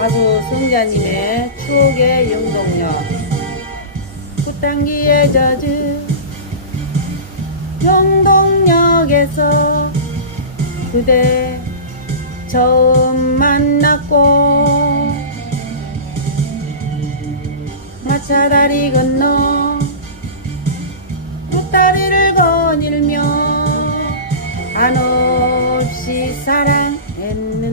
가수 승자님의 추억의 영동역. 붓단기에 젖은 영동역에서 그대 처음 만났고 마차다리 건너 붓다리를 거닐며 한없이 사랑했는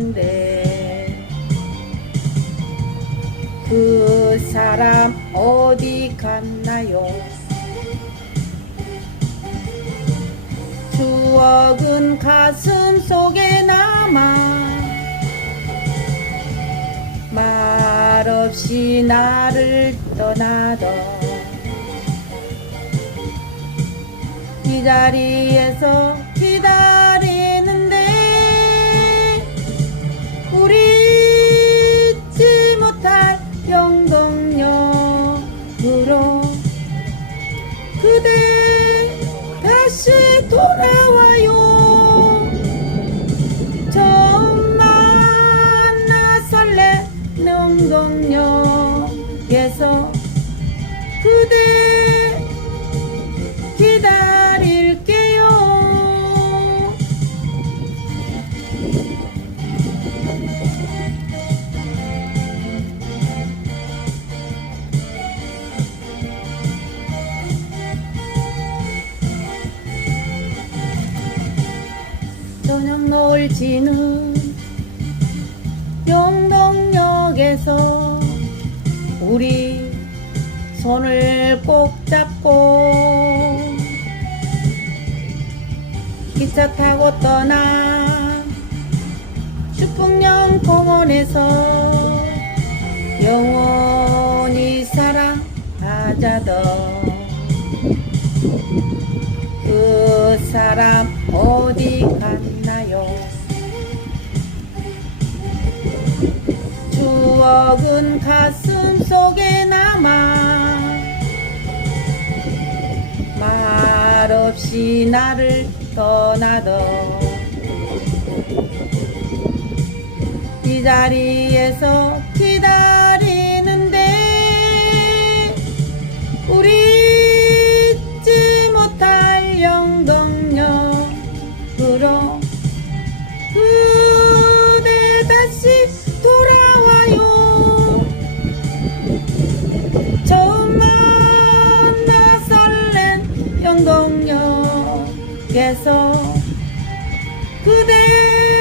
그 사람 어디 갔나요? 추억은 가슴 속에 남아 말없이 나를 떠나던 이 자리에서 기다 그대 다시 돌아와요. 처음 만나 설레 영동역에서 그대 저녁 노을 지는 영동역에서 우리 손을 꼭 잡고 기차 타고 떠나 주풍령 공원에서 영원히 사랑하자던 사람 어디 갔나요? 추억은 가슴 속에 남아 말없이 나를 떠나던 이 자리에서 들어. 그대 다시 돌아와요. 처음 만나 설렌 영동역에서 그대